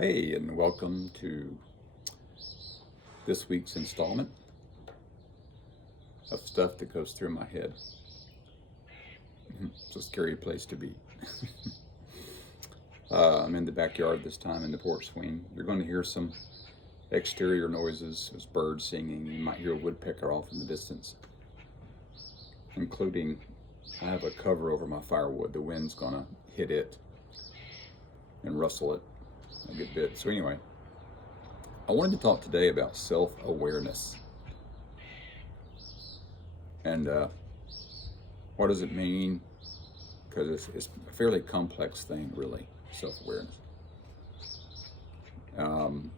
Hey, and welcome to this week's installment of stuff that goes through my head. It's a scary place to be. I'm in the backyard this time in the porch swing. You're going to hear some exterior noises. There's birds singing. You might hear a woodpecker off in the distance, including I have a cover over my firewood. The wind's going to hit it and rustle it a good bit. So anyway, I wanted to talk today about self-awareness. And what does it mean? Because it's a fairly complex thing, really, self-awareness. So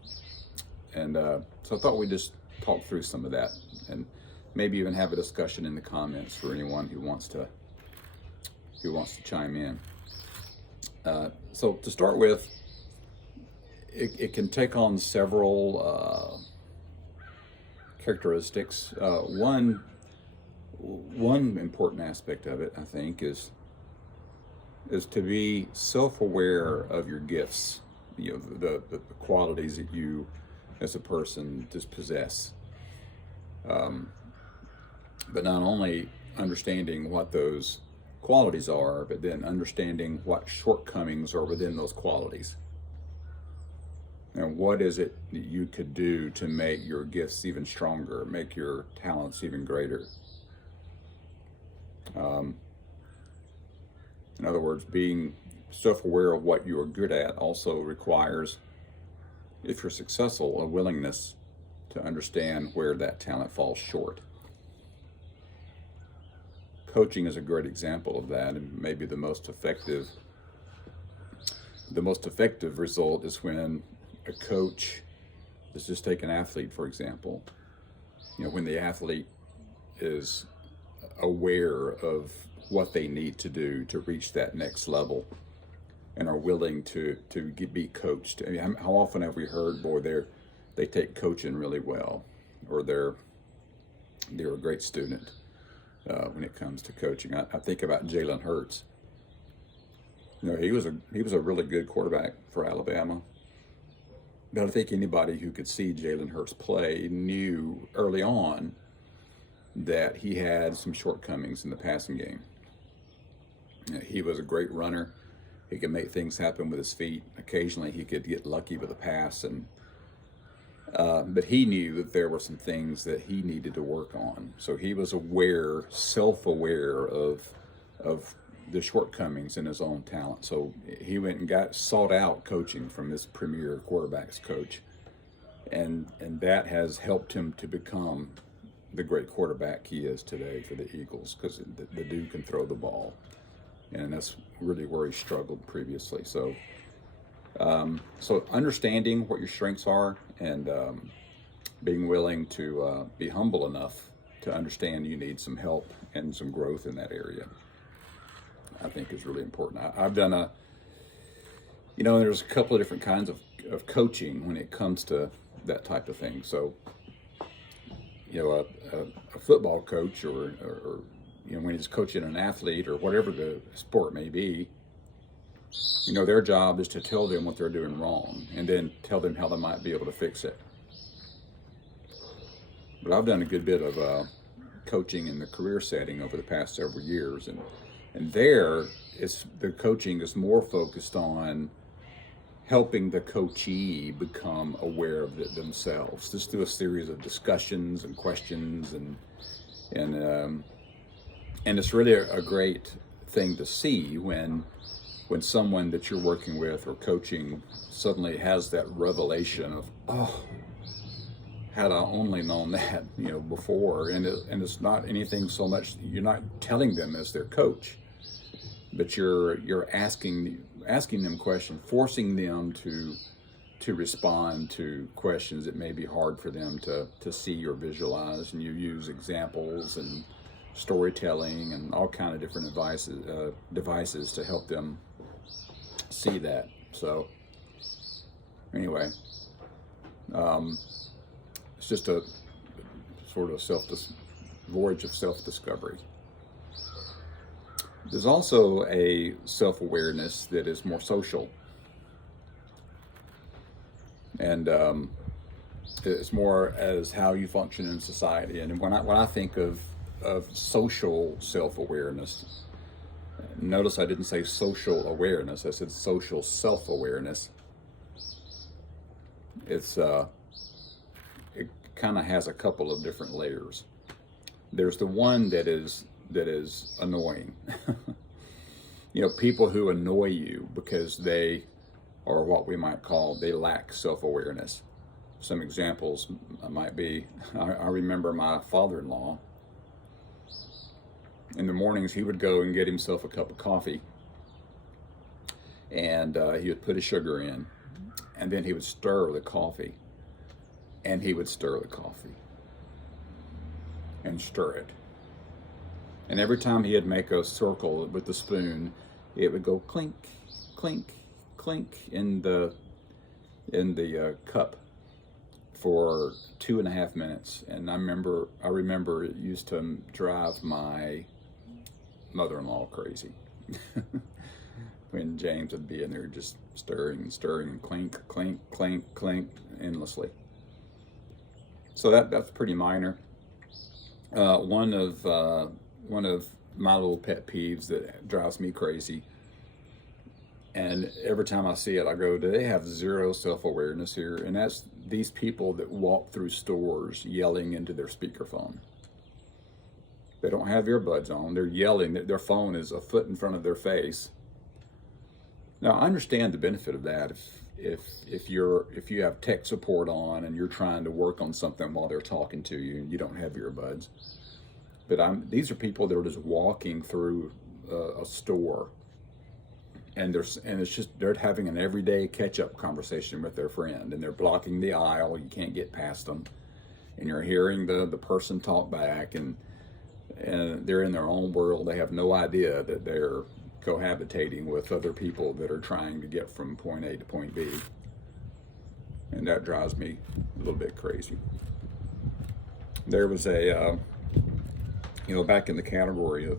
I thought we'd just talk through some of that and maybe even have a discussion in the comments for anyone who wants to chime in. So to start with, it can take on several characteristics. One important aspect of it, I think, is to be self-aware of your gifts, the qualities that you as a person just possess. But not only understanding what those qualities are, but then understanding what shortcomings are within those qualities. And what is it that you could do to make your gifts even stronger, make your talents even greater? In other words, being self-aware of what you are good at also requires, if you're successful, a willingness to understand where that talent falls short. Coaching is a great example of that, and maybe the most effective result is when a coach, let's just take an athlete for example, when the athlete is aware of what they need to do to reach that next level and are willing to be coached. I mean, how often have we heard, boy, they take coaching really well, or they're a great student when it comes to coaching. I think about Jalen Hurts. He was a really good quarterback for Alabama. But I think anybody who could see Jalen Hurts play knew early on that he had some shortcomings in the passing game. He was a great runner. He could make things happen with his feet. Occasionally he could get lucky with a pass, but he knew that there were some things that he needed to work on. So he was self-aware of the shortcomings in his own talent. So he went and sought out coaching from his premier quarterbacks coach, and that has helped him to become the great quarterback he is today for the Eagles, because the dude can throw the ball, and that's really where he struggled previously. So understanding what your strengths are and being willing to be humble enough to understand you need some help and some growth in that area, I think is really important. I've done there's a couple of different kinds of coaching when it comes to that type of thing. So, a football coach or when he's coaching an athlete or whatever the sport may be, their job is to tell them what they're doing wrong and then tell them how they might be able to fix it. But I've done a good bit of coaching in the career setting over the past several years, and there the coaching is more focused on helping the coachee become aware of themselves, just through a series of discussions and questions, and it's really a great thing to see when someone that you're working with or coaching suddenly has that revelation of, oh, had I only known that before. And it's not anything so much, you're not telling them as their coach, but you're asking them questions, forcing them to respond to questions that may be hard for them to see or visualize. And you use examples and storytelling and all kind of different devices to help them see that. So anyway, it's just a sort of voyage of self-discovery. There's also a self-awareness that is more social. and it's more as how you function in society. And when I think of social self-awareness, notice I didn't say social awareness, I said social self-awareness. It kind of has a couple of different layers. There's the one that is annoying. People who annoy you because they are what we might call, they lack self-awareness. Some examples might be, I remember my father-in-law. In the mornings, he would go and get himself a cup of coffee, and he would put his sugar in, and then he would stir the coffee, and he would stir the coffee, and stir it. And every time he'd make a circle with the spoon, it would go clink, clink, clink in the cup for 2.5 minutes. And I remember it used to drive my mother-in-law crazy. When James would be in there just stirring and stirring and clink, clink, clink, clink endlessly. So that's pretty minor. One of my little pet peeves that drives me crazy, and every time I see it, I go, do they have zero self-awareness here? And that's these people that walk through stores yelling into their speakerphone. They don't have earbuds on. They're yelling. Their phone is a foot in front of their face. Now, I understand the benefit of that. If you have tech support on and you're trying to work on something while they're talking to you and you don't have earbuds. But these are people that are just walking through a store, and it's just they're having an everyday catch-up conversation with their friend, and they're blocking the aisle. You can't get past them, and you're hearing the person talk back, and they're in their own world. They have no idea that they're cohabitating with other people that are trying to get from point A to point B, and that drives me a little bit crazy. There was a back in the category of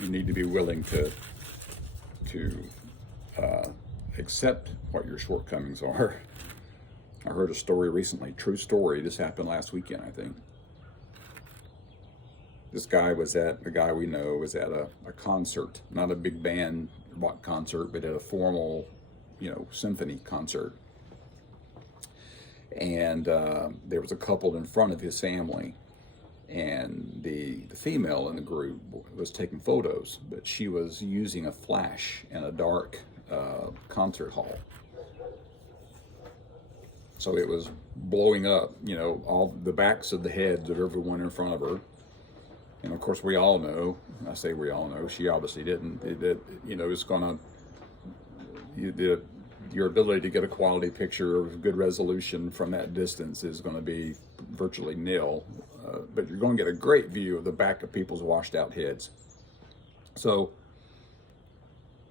you need to be willing to accept what your shortcomings are. I heard a story recently, true story. This happened last weekend, I think. The guy we know was at a concert, not a big band rock concert, but at a formal, symphony concert. And there was a couple in front of his family, and the female in the group was taking photos, but she was using a flash in a dark concert hall. So it was blowing up, all the backs of the heads of everyone in front of her. And of course, we all know, I say we all know, she obviously didn't, it's going to, your ability to get a quality picture of good resolution from that distance is going to be virtually nil. But you're going to get a great view of the back of people's washed out heads. So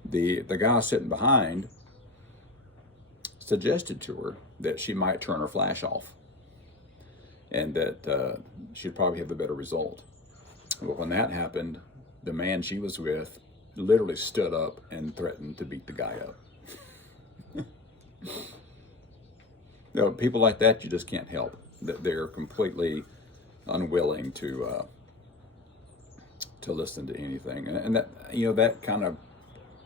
the guy sitting behind suggested to her that she might turn her flash off, and that she'd probably have a better result. But when that happened, the man she was with literally stood up and threatened to beat the guy up. People like that, you just can't help. That they're completely unwilling to listen to anything, and that that kind of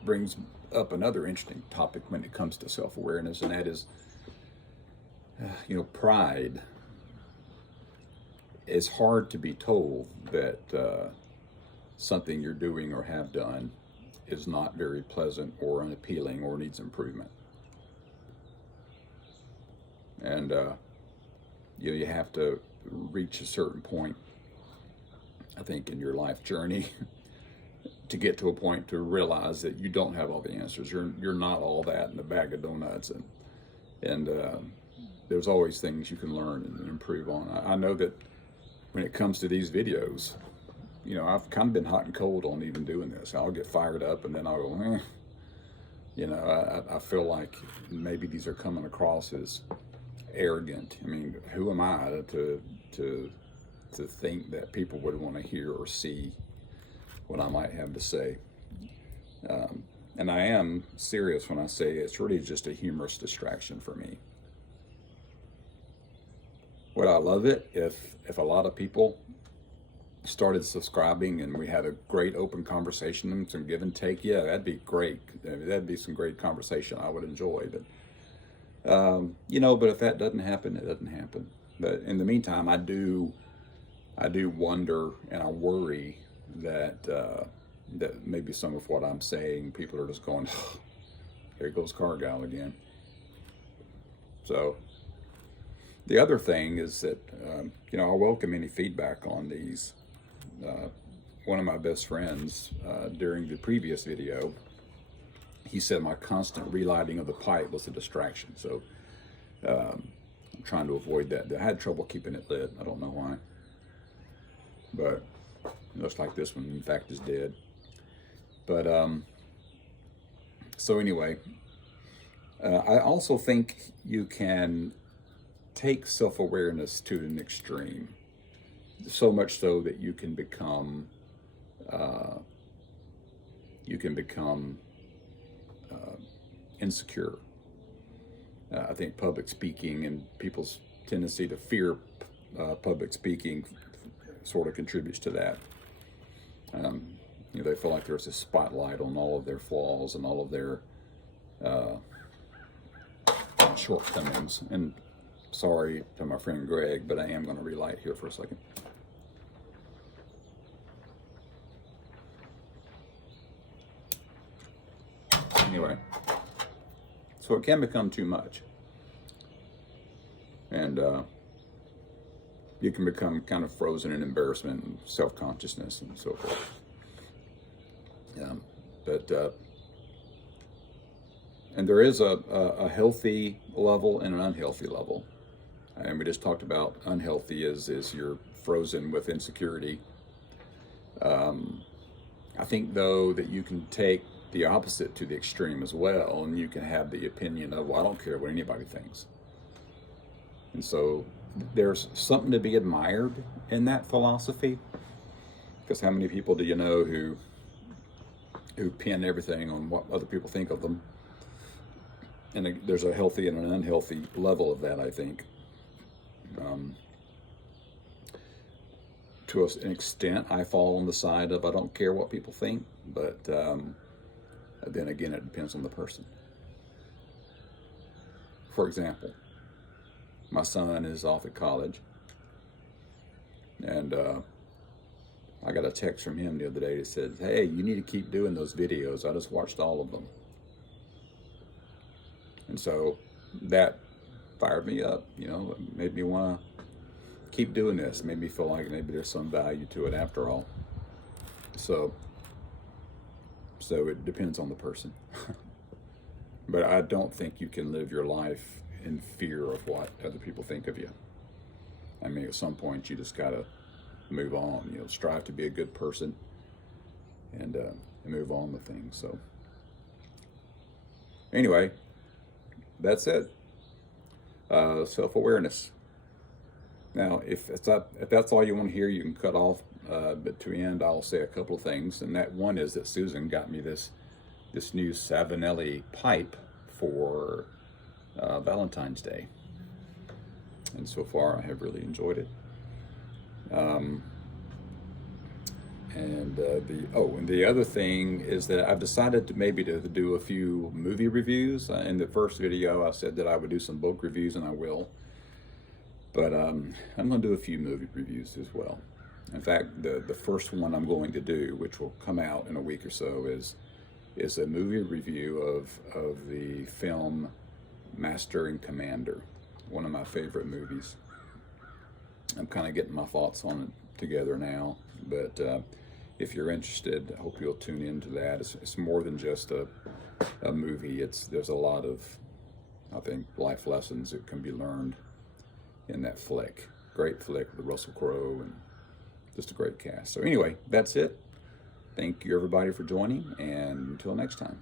brings up another interesting topic when it comes to self-awareness, and that is pride. It's hard to be told that something you're doing or have done is not very pleasant or unappealing or needs improvement. And you have to reach a certain point, I think, in your life journey to get to a point to realize that you don't have all the answers. You're not all that in a bag of donuts, and there's always things you can learn and improve on. I know that when it comes to these videos, I've kind of been hot and cold on even doing this. I'll get fired up, and then I'll go, I feel like maybe these are coming across as arrogant. I mean, who am I to think that people would want to hear or see what I might have to say? And I am serious when I say it's really just a humorous distraction for me. would I love it if a lot of people started subscribing and we had a great open conversation and some give and take? Yeah, that'd be great. That'd be some great conversation I would enjoy. But but if that doesn't happen, it doesn't happen. But in the meantime, I do wonder and I worry that that maybe some of what I'm saying, people are just going, oh, here goes Cargill again. So the other thing is that I welcome any feedback on these. One of my best friends during the previous video, he said my constant relighting of the pipe was a distraction. So I'm trying to avoid that. I had trouble keeping it lit. I don't know why. But it looks like this one, in fact, is dead. But so anyway, I also think you can take self-awareness to an extreme. So much so that you can become insecure. I think public speaking and people's tendency to fear public speaking sort of contributes to that. They feel like there's a spotlight on all of their flaws and all of their shortcomings. And sorry to my friend Greg, but I am going to relight here for a second. Anyway, so it can become too much. And you can become kind of frozen in embarrassment and self-consciousness and so forth. And there is a healthy level and an unhealthy level. And we just talked about unhealthy is you're frozen with insecurity. I think, though, that you can take the opposite to the extreme as well, and you can have the opinion of, well, I don't care what anybody thinks. And so there's something to be admired in that philosophy, because how many people do you know who pin everything on what other people think of them? And there's a healthy and an unhealthy level of that, I think. To an extent, I fall on the side of I don't care what people think, but then again, it depends on the person. For example, my son is off at college, and I got a text from him the other day that said, hey, you need to keep doing those videos. I just watched all of them. And so that fired me up, made me want to keep doing this, made me feel like maybe there's some value to it after all. So it depends on the person. But I don't think you can live your life in fear of what other people think of you. I mean, at some point you just gotta move on, strive to be a good person and move on with things. So anyway, that's it. Self-awareness. Now, if that's all you want to hear, you can cut off. But to end, I'll say a couple of things. And that one is that Susan got me this new Savinelli pipe for Valentine's Day. And so far, I have really enjoyed it. And the other thing is that I've decided to do a few movie reviews. In the first video, I said that I would do some book reviews, and I will. But I'm going to do a few movie reviews as well. In fact, the first one I'm going to do, which will come out in a week or so, is a movie review of the film Master and Commander, one of my favorite movies. I'm kind of getting my thoughts on it together now, but if you're interested, I hope you'll tune into that. It's more than just a movie. There's a lot of, I think, life lessons that can be learned in that flick. Great flick with Russell Crowe and just a great cast. So anyway, that's it. Thank you everybody for joining, and until next time.